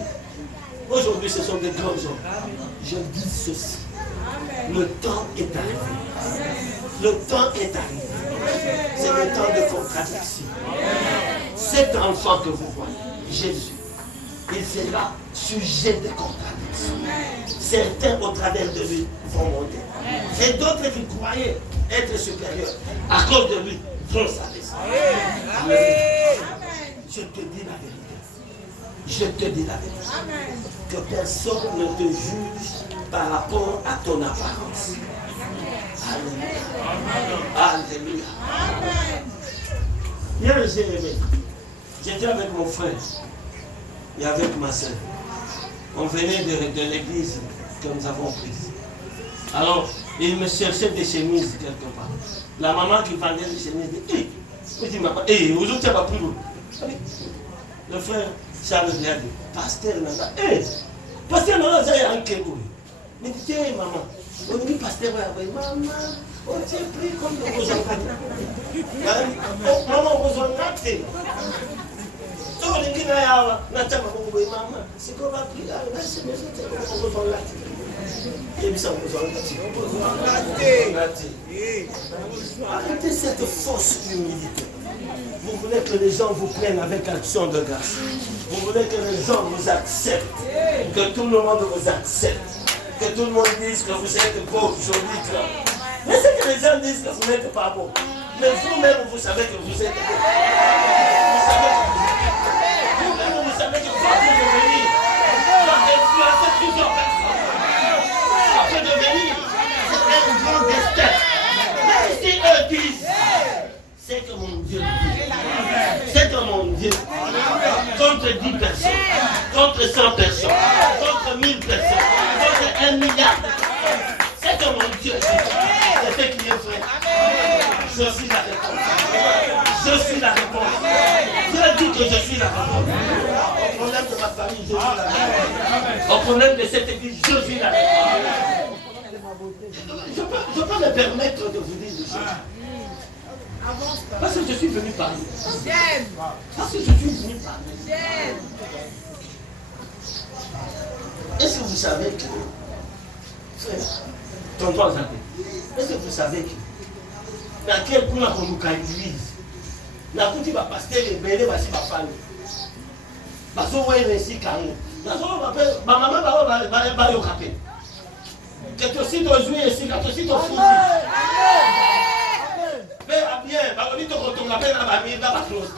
ce sont des grands hommes. Je dis ceci. Le temps est arrivé. Le temps est arrivé. C'est le temps de contradiction. Cet enfant que vous voyez, Jésus, il sera sujet de contradiction. Certains au travers de lui vont monter. Et d'autres qui croyaient être supérieurs à cause de lui vont s'abaisser. Je te dis la vérité. Je te dis la vérité. Que personne ne te juge par rapport à ton apparence. Alléluia. Alléluia. Hier, j'ai aimé. J'étais avec mon frère et avec ma soeur. On venait de l'église que nous avons prise. Alors, il me cherchait des chemises quelque part. La maman qui vendait les chemises dit, il dit, maman, aujourd'hui tu vas plus. Le frère Charles lui a dit, pasteur Nanda, pasteur Nanda, j'ai un kéboui. Mais dis, maman, on dit pasteur, maman, on t'a pris comme de vos enfants. Maman, vous en avez. On dit, maman, c'est qu'on va prier, arrêtez cette fausse humilité. Vous voulez que les gens vous prennent avec action de grâce. Vous voulez que les gens vous acceptent. Que tout le monde vous accepte. Que tout le monde dise que vous êtes beau aujourd'hui. Mais c'est que les gens disent que vous n'êtes pas beau. Mais vous-même, vous savez que vous êtes beau. Vous savez que vous êtes beau. Vous-même, vous savez que vous allez devenir. Vous allez influencer plusieurs personnes. Après devenir, c'est un grand destin. Même si eux disent, c'est que mon Dieu dit. C'est que mon Dieu, contre 10 personnes, contre 100 personnes, contre 1000 personnes, contre 1 milliard de personnes, c'est que mon Dieu dit. C'est ce qui est vrai. Je suis la réponse. Je suis la réponse. Dieu dit que je suis la réponse. Au problème de ma famille, je suis la réponse. Au problème de cette église, je suis la réponse. Je peux me permettre de vous dire des choses. Parce que je suis venu parler. Parce que je suis venu parler. Est-ce que vous savez que, frère, tonton Zambé, est-ce que vous savez que, dans quel coup on nous canalise, dans quel coup va passer les bébés, va s'y faire. Parce qu'on voit ici quand même. Dans ce moment, ma maman va y rappeler. Que tu aussi dois jouer ici, que tu aussi dois foutre. Père, bien, va venir te retourner, va venir dans la close.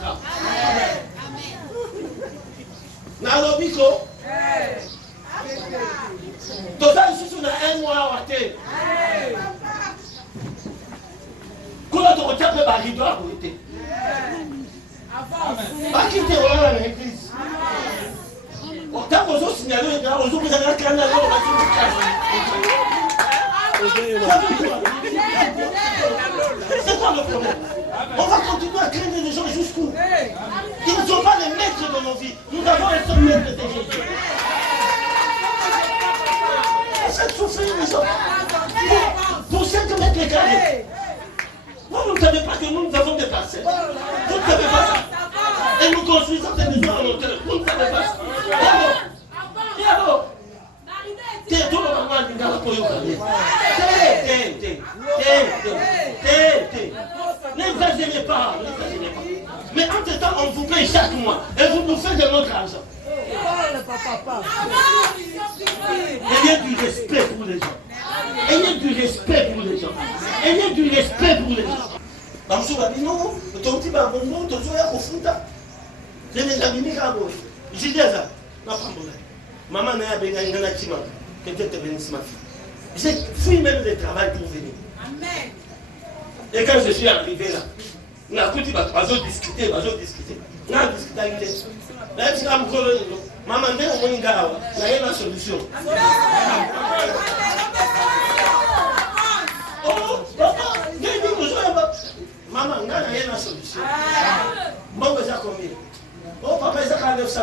Dans le bico. Total ici, on a un mois à watter. Quand tu retiens le baril, tu dois arrêter. Pas quitter l'église. Quand vous avez signalé, vous avez un canal. C'est quoi le problème? On va continuer à craindre les gens jusqu'où? Ils ne sont pas les maîtres de nos vies. Nous avons un seul maître, c'est Jésus. Faites souffrir les gens. Pour 5 mètres les carrés. Vous ne savez pas que nous avons des parcelles. Vous ne savez pas ça. Et nous construisons des maisons en hauteur. Vous ne savez pas ça. Et alors? T'es tout le moment du gars pour y aller. N'exagérez pas. Mais entre-temps, on vous paye chaque mois. Et vous nous faites de notre argent. Ayez du respect pour les gens. Ayez du respect pour les gens. Ayez du respect pour les gens. Bamsou va dire non, ton petit babongo, ton joueur au foot. Je n'ai jamais mis à boire. Je dis ça. Maman n'a pas gagné un bâtiment. Peut-être bénisse ma fille. J'ai fui même le travail pour venir. Amen. Et quand je suis arrivé là, on a discuté. On a discuté. Maman, il y a une solution. Oh, maman, il y a une solution. Bon, ça combien? Oh, papa, ça a $900.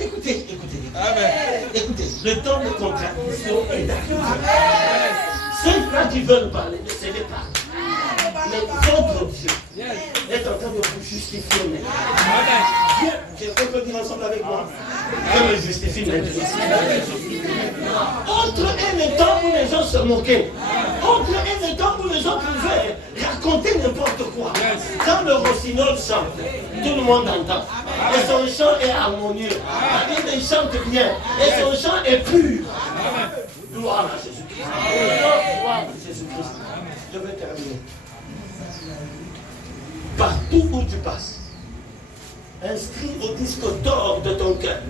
Écoutez, le temps de contradiction est d'arriver. Ceux-là qui veulent parler, ne cédez pas. Mais votre Dieu est en train de vous justifier maintenant. Dieu, on peut dire ensemble avec moi. Dieu me justifie maintenant. Autre est le temps où les gens se moquaient. Autre est le temps où les gens pouvaient raconter n'importe quoi. Quand le rossignol chante, tout le monde entend. Et son chant est harmonieux. Il chante bien. Et son chant est pur. Gloire à Jésus-Christ. Gloire à Jésus-Christ. Je vais terminer. Partout où tu passes, inscris au disque d'or de ton cœur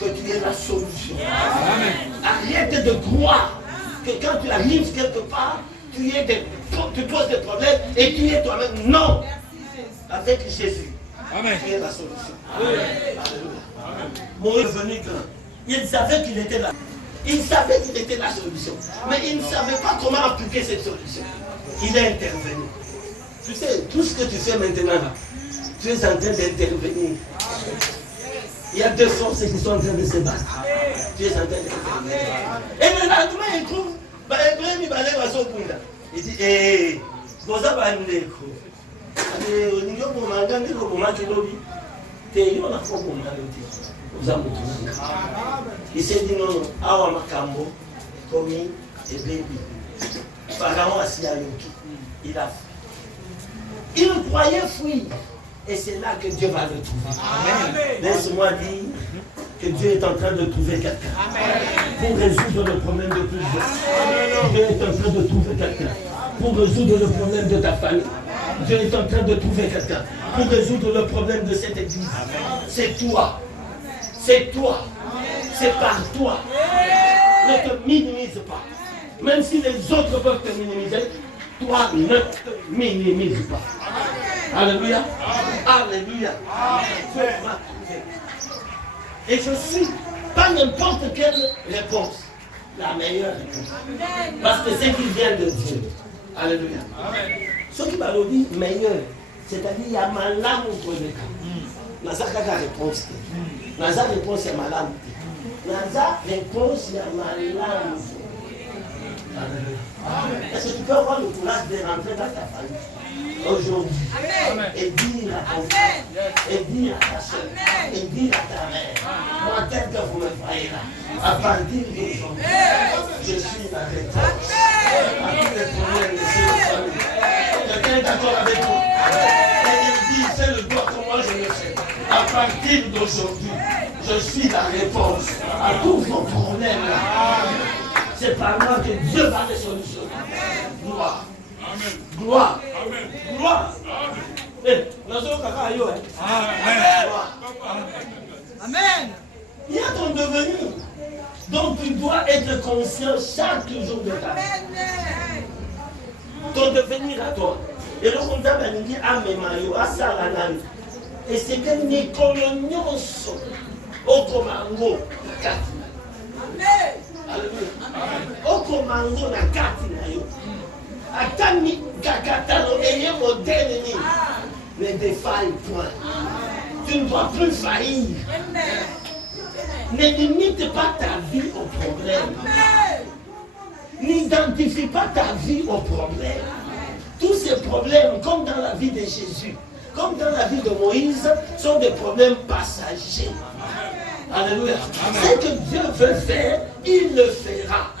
que tu es la solution. Amen. Arrête de croire que quand tu arrives quelque part, tu poses des problèmes et tu es toi-même. Non. Avec Jésus, amen, tu es la solution. Amen. Moïse est venu grand. Il savait qu'il était là. Il savait qu'il était la solution. Mais il ne savait pas comment appliquer cette solution. Il est intervenu. Tu sais, tout ce que tu fais maintenant là, tu es en train d'intervenir. Il y a deux forces qui sont en train de se battre. Tu es en train d'intervenir. Et le lendemain, il trouve, il dit, hé, vous avez un écho. Il s'est dit non, awa makambo, komi et baby. Pharaon a si il a fui. Il croyait fuir. Et c'est là que Dieu va le trouver. Laisse-moi dire que Dieu est en train de trouver quelqu'un pour résoudre le problème de plusieurs. Dieu est en train de trouver quelqu'un pour résoudre le problème de ta famille. Dieu est en train de trouver quelqu'un pour résoudre le problème de cette église. C'est toi. C'est toi. C'est par toi. Ne te minimise pas. Même si les autres peuvent te minimiser, toi ne te minimise pas. Alléluia. Alléluia. Et je suis pas n'importe quelle réponse. la meilleure réponse. Parce que c'est qui vient de Dieu. Alléluia. Ce qui m'a dit meilleur, c'est-à-dire il y a ma lame pour le cas. Naza kaka réponse. Naza réponse c'est ma lame. Naza réponse c'est ma lame. Est-ce que tu peux avoir le courage de rentrer dans ta famille aujourd'hui et dire à ton frère, et dire à ta soeur, et dire à ta mère, moi tel que vous me voyez là, à partir d'aujourd'hui, je suis la réponse à tous les problèmes de cette famille. Quelqu'un est d'accord avec moi? Et il dit, fais le doigt comme moi je le fais. À partir d'aujourd'hui, je suis la réponse à tous vos problèmes là. C'est par moi que Dieu va les solutionner. Gloire. Gloire. Gloire. Amen. Il y a ton devenir. Donc tu dois être conscient chaque jour de ta vie. Ton devenir à toi. Et le comptable a dit Amemayo, Asalanani. Et c'est que Nicolonioso, Okomango, Kati. Amen. Okomango na kati na yo. Atami kakatalo eye modèle ni. Ne défaille point. Tu ne dois plus faillir. Ne limite pas ta vie au problème. N'identifie pas ta vie au problème. Tous ces problèmes, comme dans la vie de Jésus, comme dans la vie de Moïse, sont des problèmes passagers. Alléluia. Ce que Dieu veut faire, il le fera.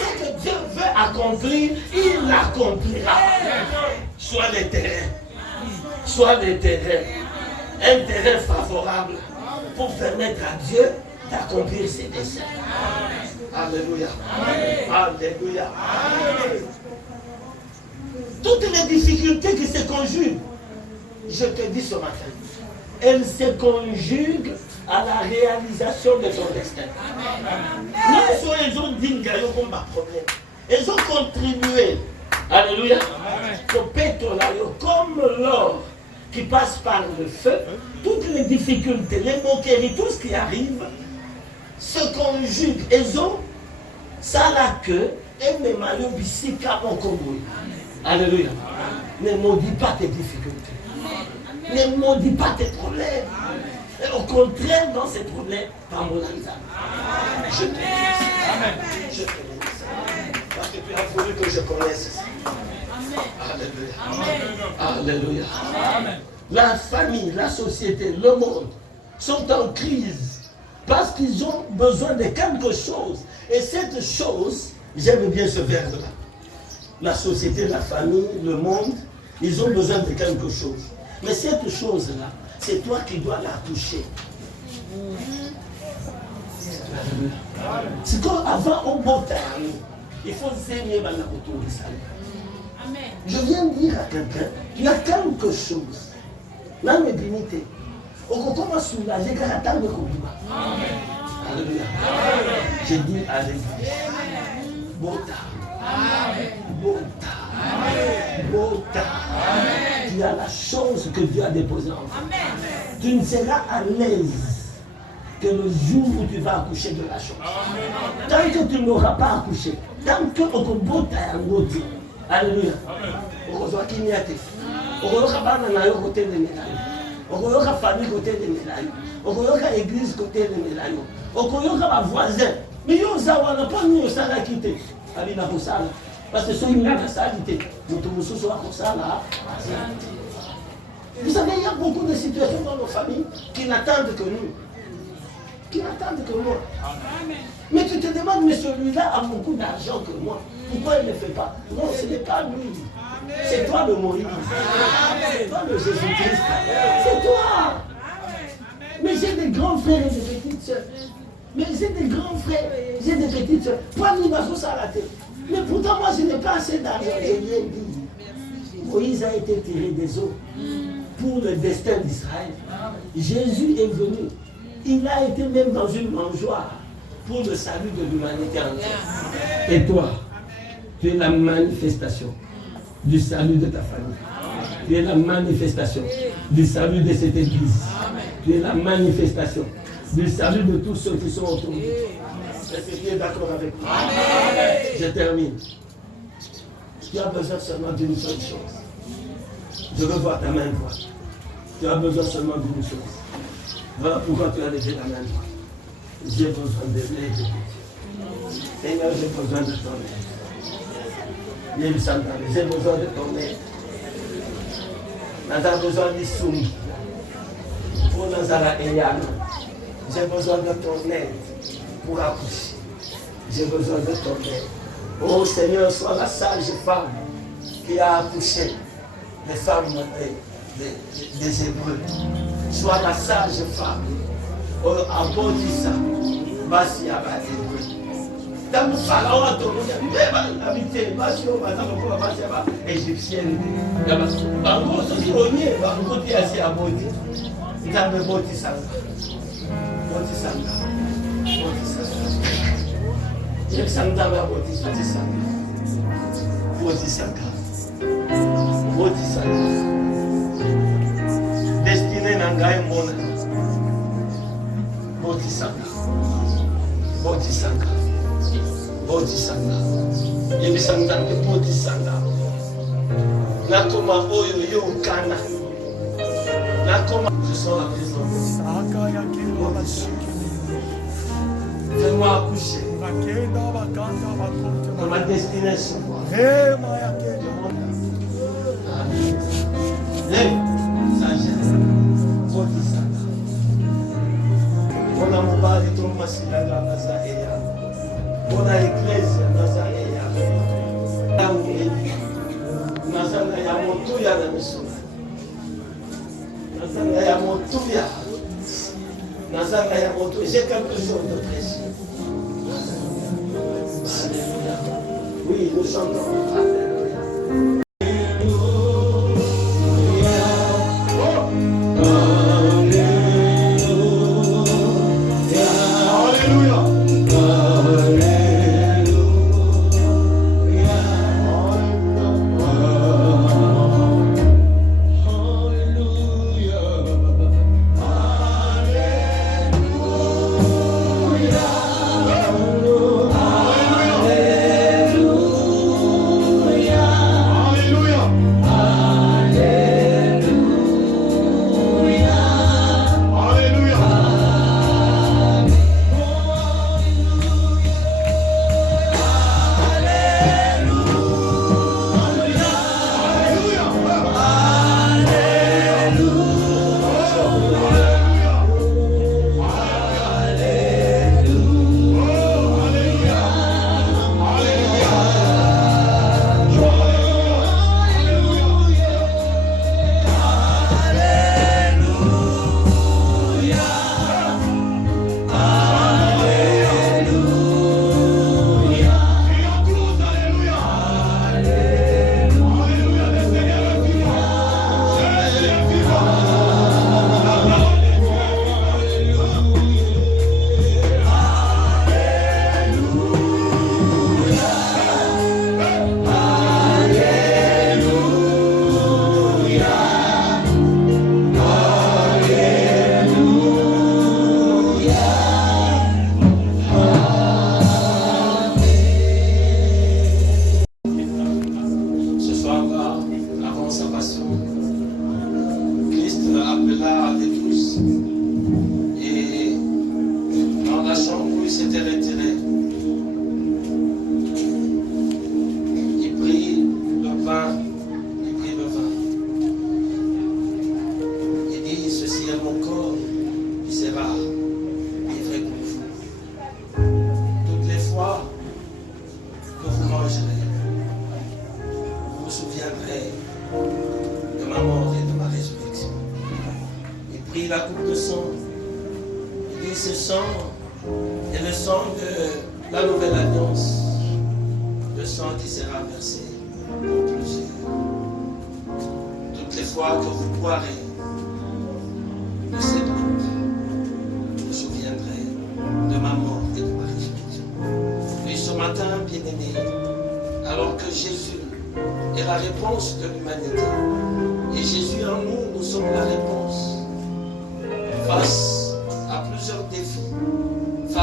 Ce que Dieu veut accomplir, il l'accomplira. Soit les terrains. Soit les terrains. Un terrain favorable pour permettre à Dieu d'accomplir ses desseins. Alléluia. Alléluia. Toutes les difficultés qui se conjuguent, je te dis ce matin, elles se conjuguent à la réalisation de ton destin. Nous, ils ont dit qu'ils ont un problème. Ils ont contribué. Alléluia. Comme l'or qui passe par le feu, toutes les difficultés, les moqueries, tout ce qui arrive, se conjuguent. Ils ont ça la queue et mes maillots bisika mon combo. Alléluia. Ne maudis pas tes difficultés. Ne maudis pas tes problèmes. Et au contraire, dans ces problèmes, par mon âme. Je te dis. Je te dis. Parce que tu as voulu que je connaisse ça. Alléluia. Alléluia. La famille, la société, le monde sont en crise parce qu'ils ont besoin de quelque chose. Et cette chose, j'aime bien ce verbe-là. La société, la famille, le monde, ils ont besoin de quelque chose. Mais cette chose-là, c'est toi qui dois la toucher. C'est comme avant au beau terme, il faut saigner dans la retour du salut. Je viens de dire à quelqu'un, il y a quelque chose. Là, mes dignités. On commence à soulager car attendre le combat. Alléluia. J'ai dit alléluia. Bota. Bota. Bota. Tu as la chose que Dieu a déposée en toi. Tu ne seras à l'aise que le jour où tu vas accoucher de la chose. Tant que tu n'auras pas accouché, tant que tu bota un autre. Alléluia. Okozwa kimia te. Okoyoka bana na yo côté de melayo. Okoyoka famille côté de melayo. Okoyoka église côté de melayo. Okoyoka ba voisin. Mais yo zawa na pas ni osala kité. Abi na kosala. Parce que soki na sala kité. Mutu mususu wa kosala. Vous savez, il y a beaucoup de situations dans nos familles qui n'attendent que nous. Qui n'attendent que moi. Mais tu te demandes, mais celui-là a beaucoup d'argent que moi. Pourquoi il ne le fait pas? Non, ce n'est pas lui. C'est toi le Moïse. C'est toi le Jésus-Christ. C'est toi. Mais j'ai des grands frères et des petites soeurs. Mais j'ai des grands frères, j'ai des petites soeurs. Pas ni ma sauce à la tête. Mais pourtant, moi, je n'ai pas assez d'argent. Je lui ai dit. Moïse a été tiré des eaux pour le destin d'Israël. Jésus est venu. Il a été même dans une mangeoire pour le salut de l'humanité entière. Et toi, tu es la manifestation du salut de ta famille. Tu es la manifestation du salut de cette église. Tu es la manifestation du salut de tous ceux qui sont autour de vous. Est-ce que tu es d'accord avec moi? Je termine. Tu as besoin seulement d'une seule chose. Je veux voir ta main droite. Tu as besoin seulement d'une chose. Voilà pourquoi tu as levé la main droite. J'ai besoin de l'aide. Seigneur, j'ai besoin de ton aide. J'ai besoin de ton aide. Nous avons besoin de soum. Pour Nazara et Yann. J'ai besoin de ton aide pour accoucher. J'ai besoin de ton aide. Oh Seigneur, sois la sage femme qui a accouché les femmes des Hébreux. Sois la sage femme. Oh, abondissa, basi à la Hébreu. Dans le pharaon, il y a même habité, basi au bazar, basi à la égyptienne. Il y a un gros souci au nez, un gros pied assis à Bodi. Il y a un Bodi Sanga. Bodi Sanga. Bodi Sanga. Il y a un Sanga, Bodi Sanga. Bodi Sanga. Bodi Sanga. Destiné Nangai Mona. Bodhisanga. Bodhisanga. Bodhisanga. Yebisanga de Bodhisanga. Nakoma oyo yo kana. Nakoma. Je sens la présence. Fais-moi accoucher. Dans ma destination. Lève. Sagesse. Bodhisanga. Bona mobali tomasilanga nazaeya. Bona iglesia nazaeya. Nazana ya motuya na misuna. Nazana ya motuya. Nazana ya motuya. J'ai quelque chose de précieux. Alléluia. Oui, nous chantons. Alléluia.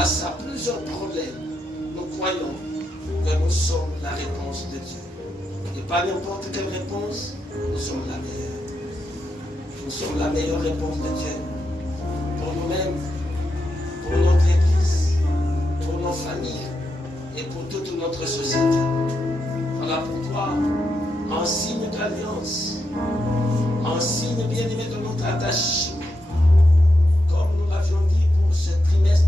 face à plusieurs problèmes, nous croyons que nous sommes la réponse de Dieu. Et pas n'importe quelle réponse, nous sommes la meilleure. Nous sommes la meilleure réponse de Dieu. Pour nous-mêmes, pour notre Église, pour nos familles et pour toute notre société. Voilà pourquoi, en signe d'alliance, en signe bien-aimé de notre attachement, comme nous l'avions dit pour ce trimestre,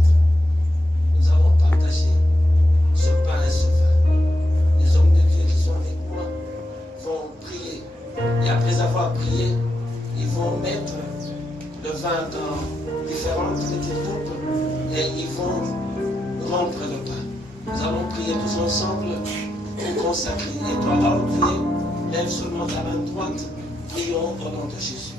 nous allons partager ce pain et ce vin. Les hommes de Dieu qui sont avec moi vont prier. Et après avoir prié, ils vont mettre le vin dans différentes petites coupes et ils vont rompre le pain. Nous allons prier tous ensemble pour consacrer. Et toi, là où tu es, lève seulement ta main droite. Prions au nom de Jésus.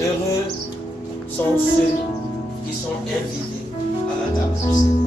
Heureux sont ceux qui sont invités à la table du Seigneur.